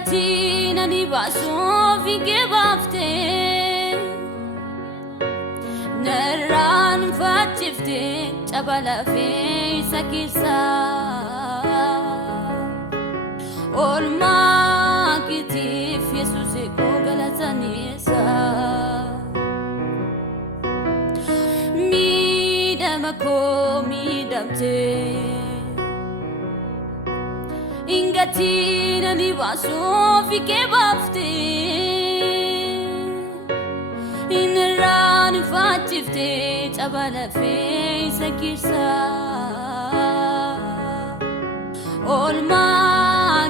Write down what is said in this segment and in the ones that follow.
Ingatina ni baso vigevafte Naran fatifte Chabala fe sakisa Olma kitif Jesus ko galatanisa Midamako midamte Ingatina ni baso vigevafte Inran fatifte Chabala fe sakisa Olma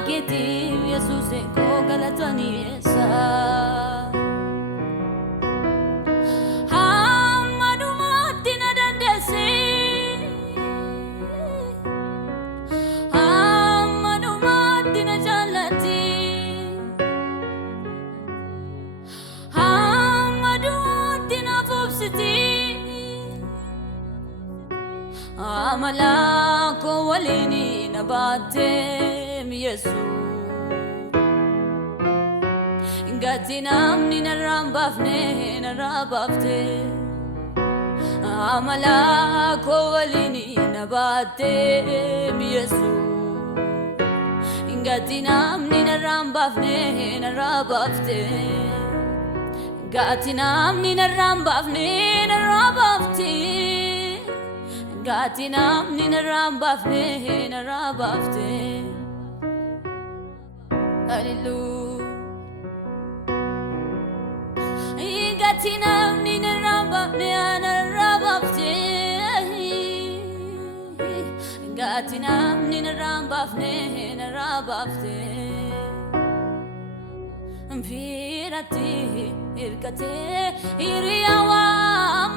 ketiv Jesus ko galatanisa Hamadumatina dandese Hamadumatina jaalatti Hamadumatina fobsiti Amala ko walini nabatem Yesu Gatinam ni narambafne narabafte Amala ko walini nabatem Yesu Gatinam ni narambafne narabafte Gatinam ni narambafne narabafte Gatinam ni narambafne narabafte Hallelujah Gatinam ni narambafne narabafte Gatinam ni narambafne narabafte Virati irkate iriyawa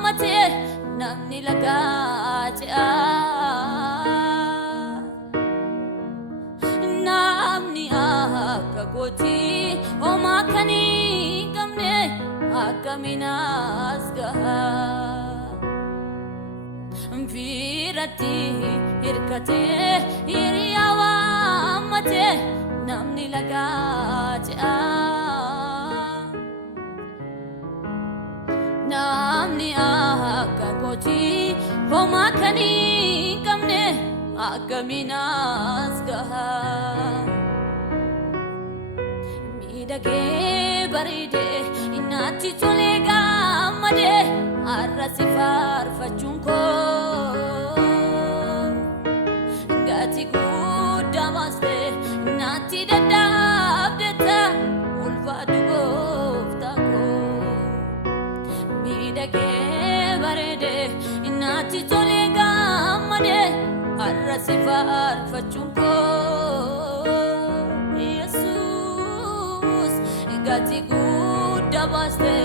mate namni lagacha namni akagoti omakani gamne akaminas gaha Virati irkate iriyawa mate namni lagacha Namni akagoti homakani kamne akaminas gaha Midage baride inati tolega made arrasi faarfachunko Gati gudamaste inati dadabdeta ulfadu goftako Midage baride inati tolega made arrasi faarfachunko Jesus Gati gudamaste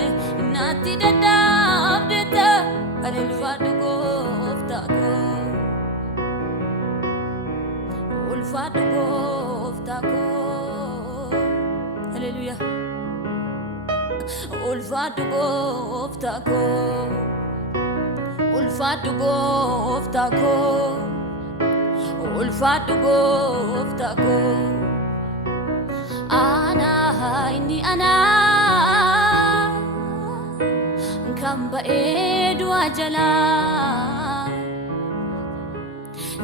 inati dadabdeta ulfadu goftako Ulfadu goftako Hallelujah Ulfadu goftako Ulfadu goftako Ulfadu goftako Ana inni ana Kamba edu ajala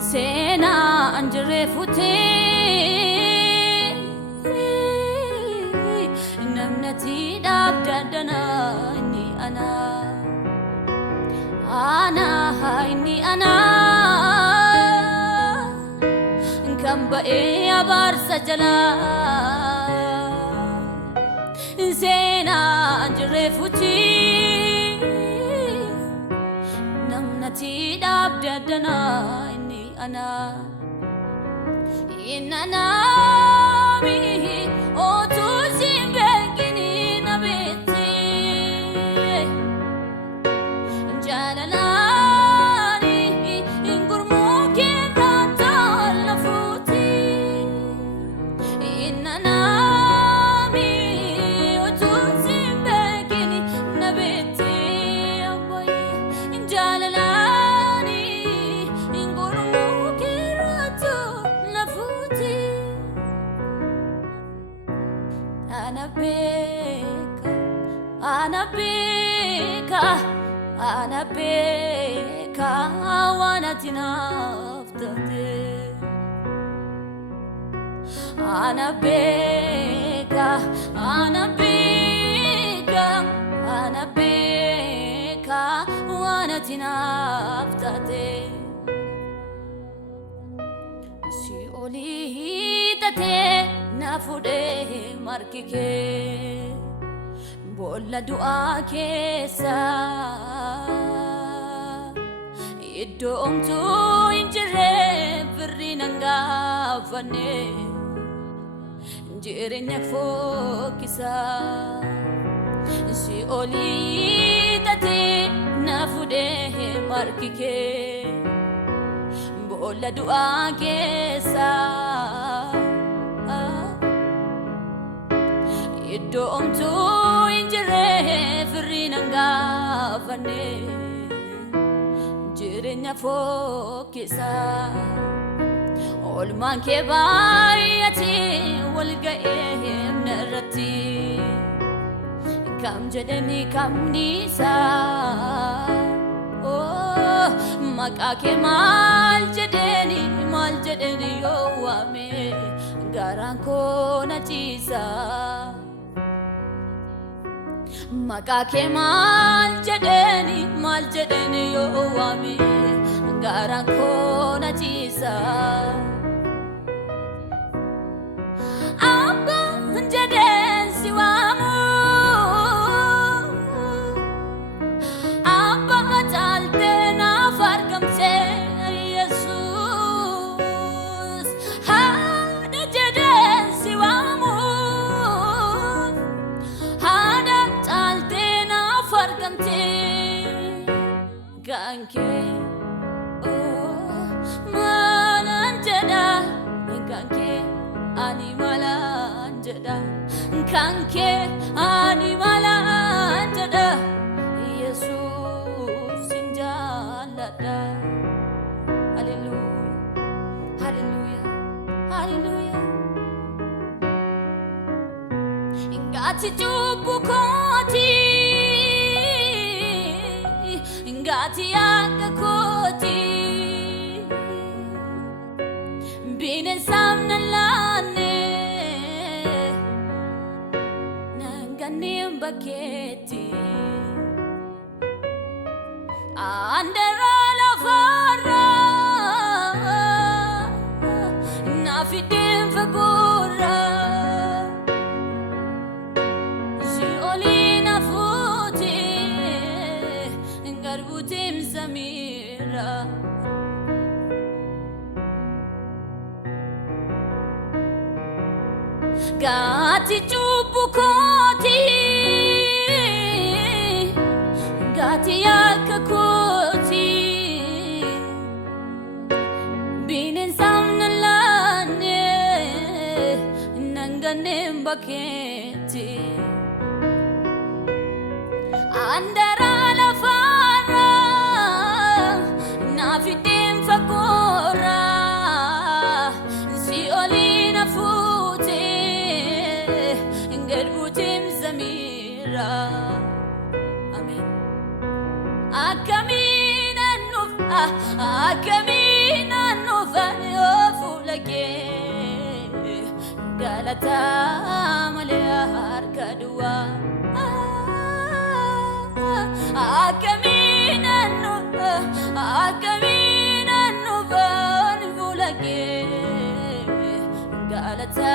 Sena anjere fute Namnati dabdadana inni ana inni ana Kamba e abarsa jala Sena anjere fute Namnati dabdadana inni ana Inana mi otu simbegini nabiti Jaalalani ingurmu kirata lafuti Inana mi otu simbegini nabiti Jaalalani ingurmu kirata lafuti وانا تنافته أنا بيكا أنا بيكا أنا بيكا وانا تنافته سيولي تته نافوده ماركيكي بولا دعاكي سا يدومتو إنجري فرينانغا فني جيرينيك فوكسا سيولي تته نافوده ماركيكي بولا دعاكي سا يدومتو إنجري فرينانغا فني جيرينيا فوكسا أولمان كبايتي والقايم نرتي كم جدني كم نيسا مكاكي مال جدني يوامي غارانكو نتيسا مكاكي مال جدني يوامي غارانكو نتيسا أبا جدن سوامو أبا تعلتنا فرقمتي يسوس هذا جدن سوامو هذا تعلتنا فرقمتي كانكي مالانجدا كانكي أني مالانجدا كانكي أني مالانجدا يسوع سنجالدا هاليلويا هاليلويا هاليلويا إنغاتي جوبو كوتي إنغاتي ياكا كوتي بين سامنا لاني نغني بكيتي أندرا لفارا نافدين فقورا زيولي نفوتي نقربوتي مزميرا Gati chupu koti Gati yaka koti Binin samna lanye Nanganim baketi Andara la fara Nafidim fakora Ziolina futi Ngerbutim zamira Amen Akamina nufa Yofulake Galata malaya harkadua Akamina nufa Yofulake Galata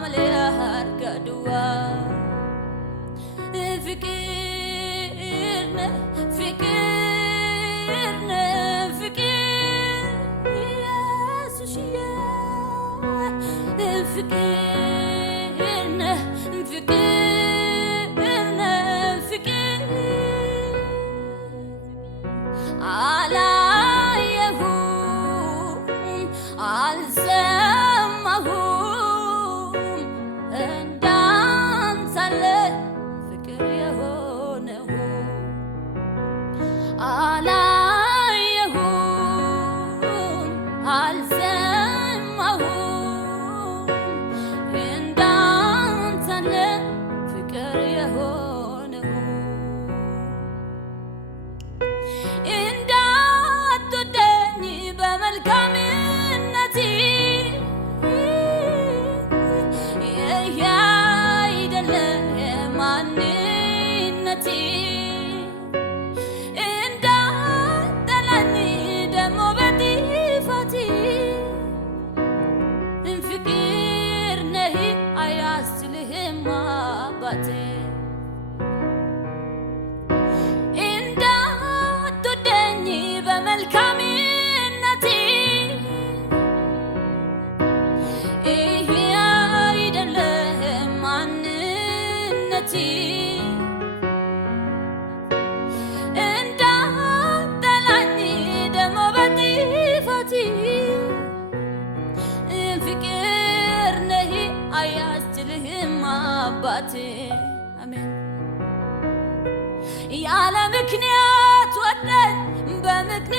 malaya harkadua Fikirna Jesus Fikirna عليهم ألزمهم دانس الفكر يهونه عليهم ألزمهم دانس الفكر يهونه In down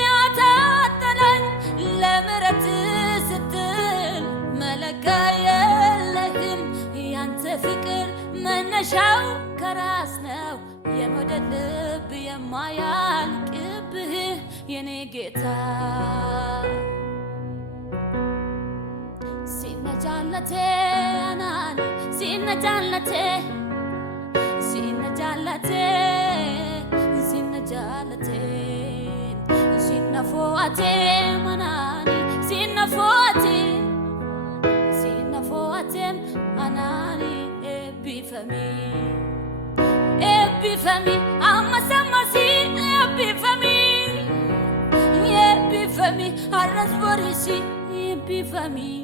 ያታጠናኝ ለምሕረት ስትል መለኪያ የለህም ያንተ ፍቅር መነሻው ከራስ ነው የመውደድ ልብ የማያልቅብህ የኔ ጌታ ሲነጃለቴ አናኒ ሲነጃለቴ ሲነጃለቴ ሲነጃለቴ ሲነፎአቴ አናኒ ሲነፎአቴ ሲነፎአቴ አናኒ Eebbifamaa ammasamasi Eebbifamaa arras borisi Eebbifamaa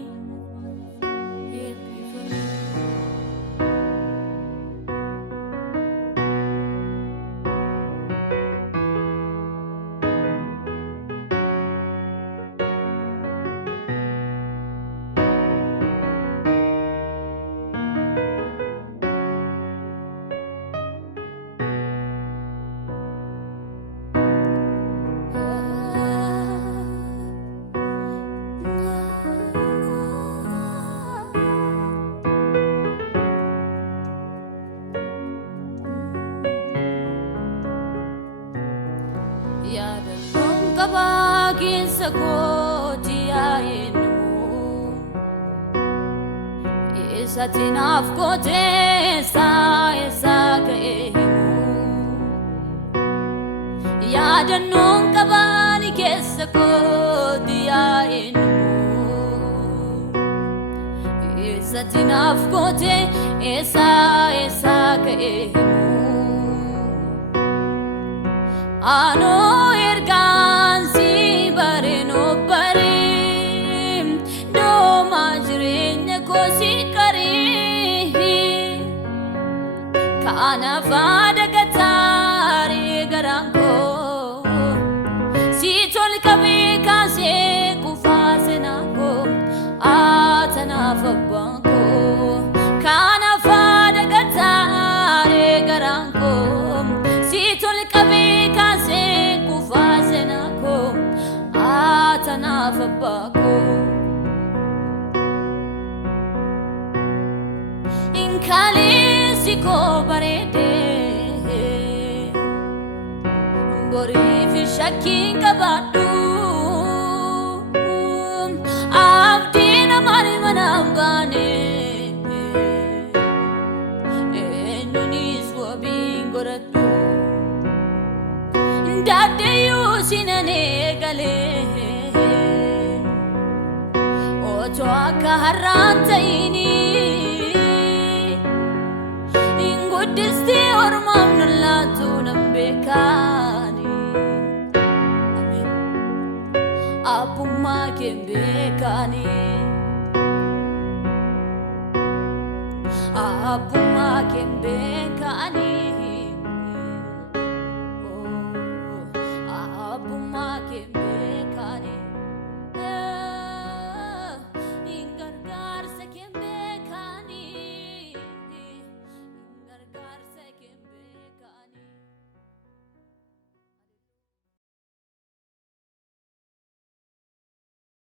Yaadannoo qabaa keessa kooti yaa'ennu eessatti naaf gooteessa eessaa ka'ee himu yaadannoo qabaa keessa kooti yaa'ennu eessatti naaf goote eessaa ka'ee himu Ano ergansi bareno bare do majrenya kosi kare kana fada gatare garango si tol kabe kase kufase nako atana fabango kana fada gatare garango si tol kabe Faarfattuu Inkalisi ko barede Bori fi shakkin qabadhu Abdiin amani manambane Eenyunis wabiin godhadhu Daddeeyyuu sinane galee Otoo akka har'aan ta'ini Inguddisti ormaaf nolaatu nan beekani Amen Abbummaa kee beekani Abbummaa kee beekani